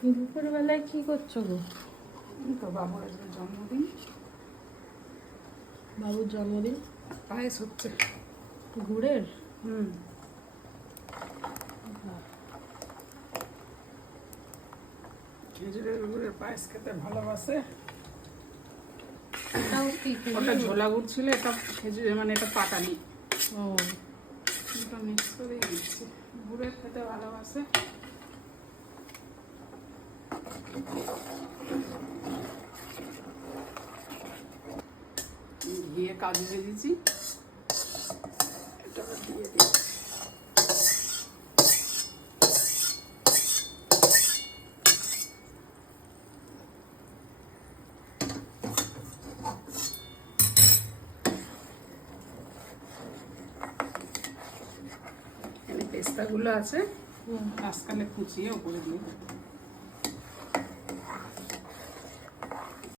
দুপুরবেলায় কি করছো গো? তো বাবুর আজকে জন্মদিন। বাবুর জন্মদিন, পায়েস হচ্ছে গুড়ের। খেজুরের গুড়ের পায়েস খেতে ভালোবাসে। এটাও কি ওটা ঝোলা গুড় ছিল, এটা খেজুরের মানে এটা পাটানি। ও, দুটো মিক্স করে দিচ্ছি। গুড়ের খেতে ভালোবাসে। ঘিয়ে কাজু ভেজেছি, এটা দিয়ে দিচ্ছি। এখানে পেস্তাগুলো আছে, মাঝখানে কুচিয়ে উপরে দিয়ে